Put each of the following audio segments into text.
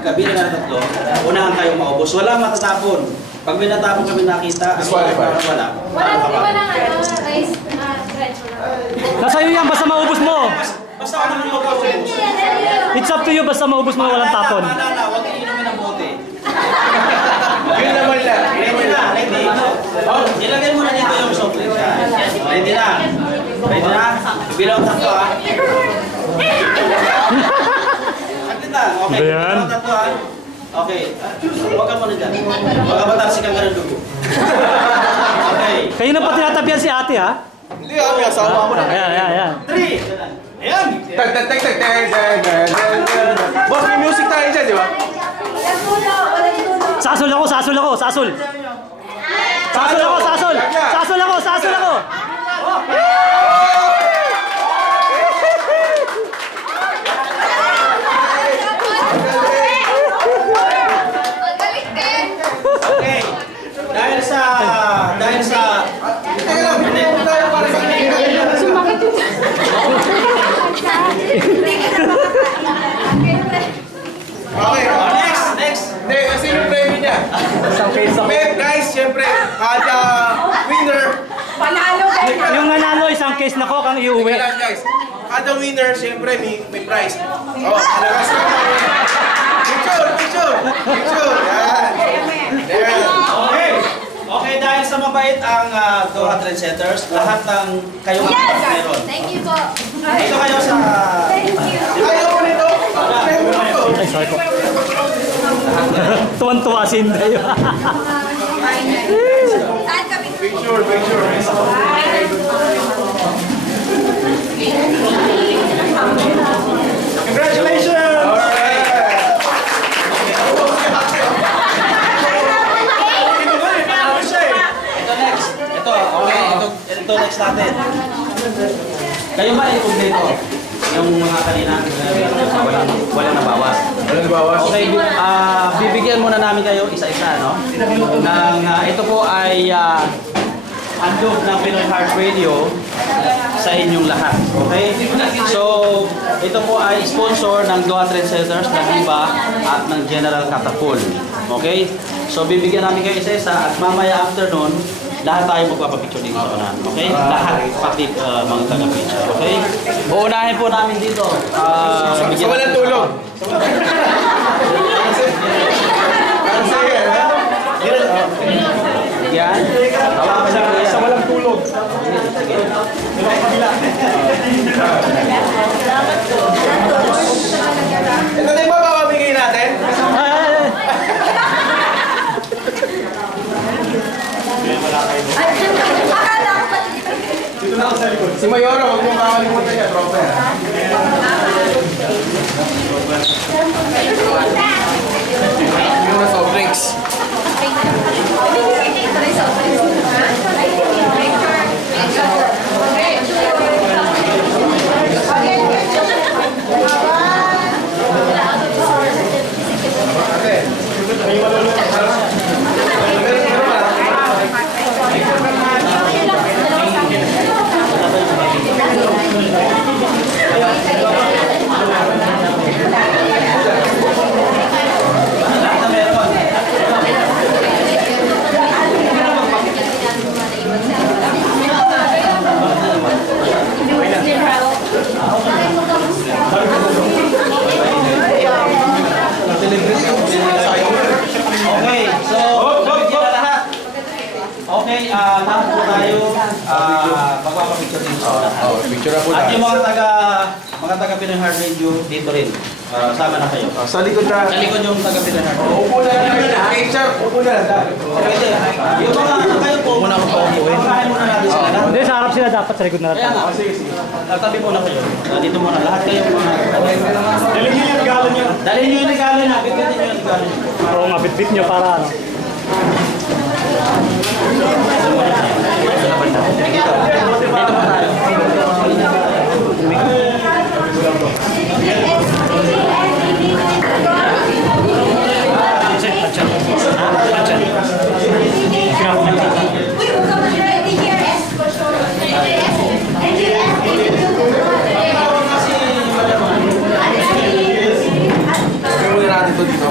pagkabili na ng 3, unahan kayong maubos. Walang matatapon. Pag may natapon kami nakita, wala. Walang rice, Nasa iyo yan, basta maubos mo. Basta ka naman mag-ubos. It's up to you, basta maubos mo, walang tapon. Maalala, huwag iinumin ng bote. Yun naman lang. Ready na, ready. Ilagay mo na dito yung soft drink. Ready na. Ready na? Bilang 3 ha. Ready na. Okay, bilang 3 ha. Okay. Huwag ka muna dyan. Baka matalsikan ka ng dugo. Okay. Kayo na pa tinatabihan si ate ha? Hindi kami, asawa mo na. Ayan. 3. Ayan. Boss, may music tayo dyan, di ba? Sasol ako. Sasol ako. Okay. Dahil sa Okay. Next. Hindi, kasi yung premyo niya. Pero guys, syempre, kada winner, Yung nanalo, isang case na coke ang iuwi. Kailan guys, kada winner, syempre, may prize. Oh, alagas ka mo. Picture. Yan. Okay, dahil sa mabait ang Doha Trendsetters, lahat ng kayong meron. Thank you po. Dito kayo sa... Thank you. Ayaw ko nito. Ay, sorry po. Tuwan-tuwa si Inday. Saan kami? Picture. Congratulations! Ito next natin. Kayo ba i-complete yung mga kanina? Walang nabawas. Okay, bibigyan muna namin kayo isa-isa, no? Ito po ay handog ng Pinoy Heart Radio sa inyong lahat. Okay? So, ito po ay sponsor ng Doha Trendsetters, ng Viva at ng General Catapult. Okay? So, bibigyan namin kayo isa-isa at mamaya afternoon, lahat tayo magpapapicture dito sa unahan. Okay? Lahat, pati mga taga-picture. Okay? Uunahin po namin dito. Sa walang tulog. Yan. Sa walang tulog. Ito din ba bababigay natin? Si Mayoro, huwag mong kakalimutan niya, tropa. Yung na soft drinks. Tapos po tayo magpapapicture din sa unahan. Picture na po At tayo. yung mga taga Pinoy Heart Radio dito rin. Sama na kayo. Sa likod na. Sa likod yung taga Pinoy Heart Radio. Upo na lang. Picture, upo na lang. Pwede. Yung mga kayo po, muna ko paupuin. Pakain muna natin sila. Hindi, sa harap sila dapat, sa likod na Kaya lang. nga. Tatabi muna kayo. Dito muna. Lahat kayo mga... Dalhin nyo yung regalo nyo. Dalhin nyo yung regalo nyo. Bitbitin nyo yung regalo nyo. Oo nga, bit nyo para ano. Dito po tayo. Gawin natin ito dito.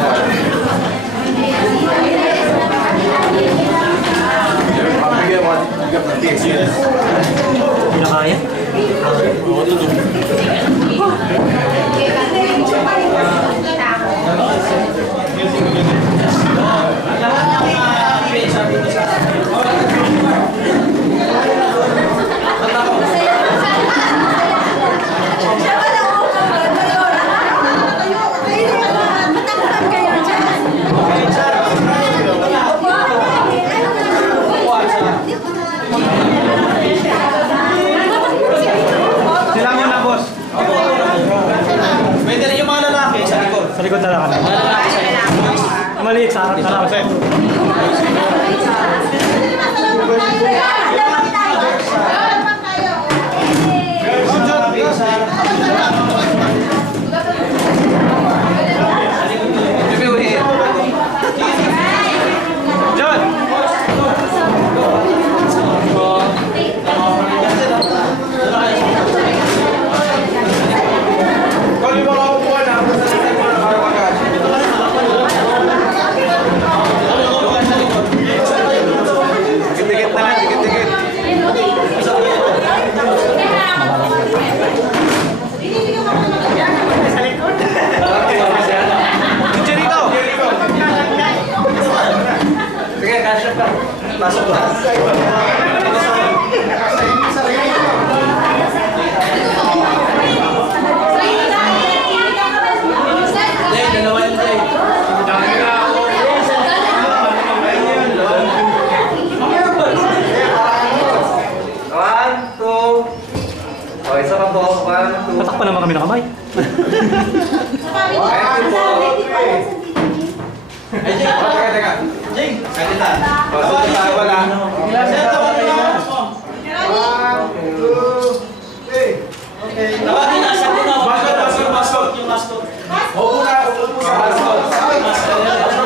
Sila muna, boss. Pwede rin yung mga lalaki sa likod. Sa likod na lang kami. Mga lalaki sa likod. Maliit sa harap na lang. John! Kung yung mga upuan na, basta sa mga nakakagad. Dikit-dikit na lang, dikit-dikit. Jerito! Sige, kasya pa. Pasok ba? Jay, dalawa yung Jay. One, two. Okay, isa pa po. One, two. Patakpan naman kami ng kamay. Ay, Jay! Teka. Jay! Salita. Sige, tawag na. Tawagin na, sabi na. Mascot, mascot, mascot. Yung mascot. Upo na, upo sa mascot. Mascot,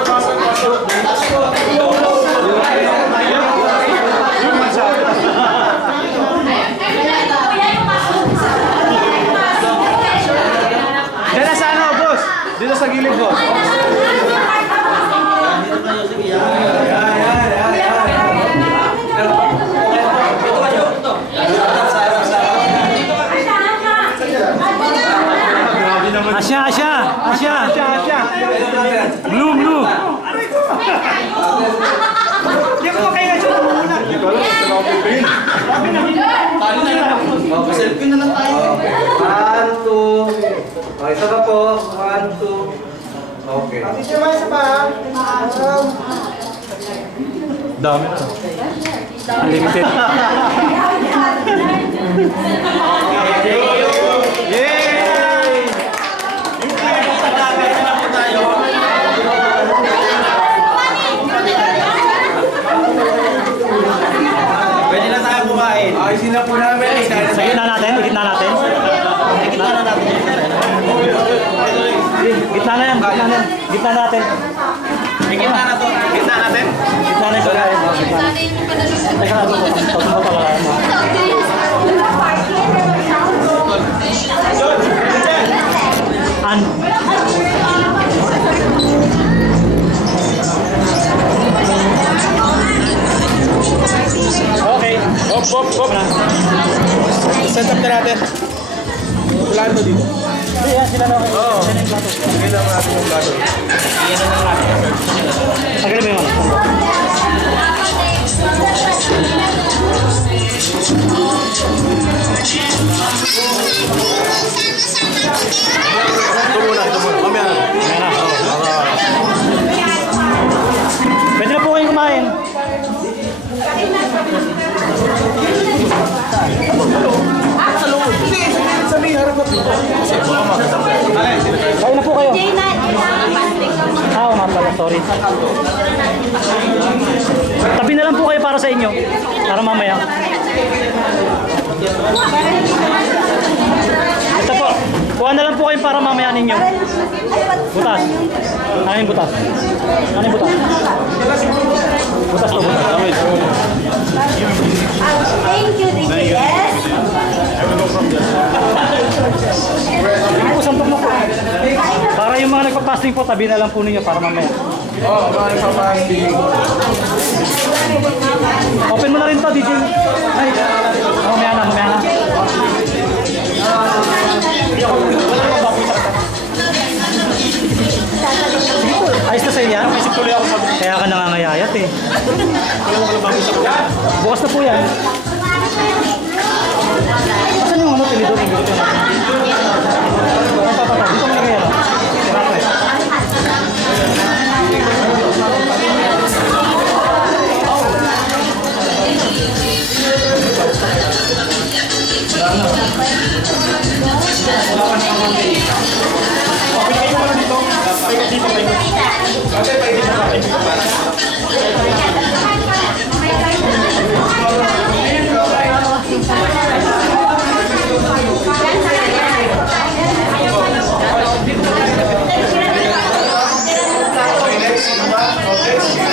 mascot. Diyan na sa ano, boss? Dito sa gilid, boss. Dito tayo, sige. Ito ba yun? Ito. Asya, Asya! Asya! Blue, blue! Hindi ko kayo nga siya muna. Tali na lang. Selfie na lang tayo. One, two. Okay, isa pa po. One, two. Okay. Dami to. Unlimited. Yay! Pwede na tayo kumain. Ayusin na po namin. Sa gitna natin, gitna natin. Kita na natin. Gitna na yan, gitna na yan. Gitna natin. Kita na to. Kita natin. Gitna na yan. Teka lang, pag mo pala yan. Okay. Hop, hop, hop. Set up na natin. Wala mo dito. Hindi, yan sila na. Oo. Kailangan natin yung plato. Tagalan mo yung ano. Ito muna, ito muna. Mamaya na. Ayan na. Pwede na po kayong kumain. Hindi, sa may harap na dito. Kain na po kayo. Oo nga pala, sorry. Tabi na lang po kayo para sa inyo. Para mamaya. Ito po. Kuha na lang po kayo para mamaya ninyo. Butas. Ano yung butas? Ano yung butas? Butas to, butas. Thank you, DJS. Hindi po, sampok na po. Para yung mga nagpa-fasting po, tabi na lang po ninyo para mamaya. Oo, mga ipapasting. Open mo na rin to, DJ. Ay, mamaya na, mamaya na. Kaya ka nangangayayat eh. Bukas na po yan. Saan yung ano, tinidor? Dito mo lagay yan. Tirato eh. Okay, next.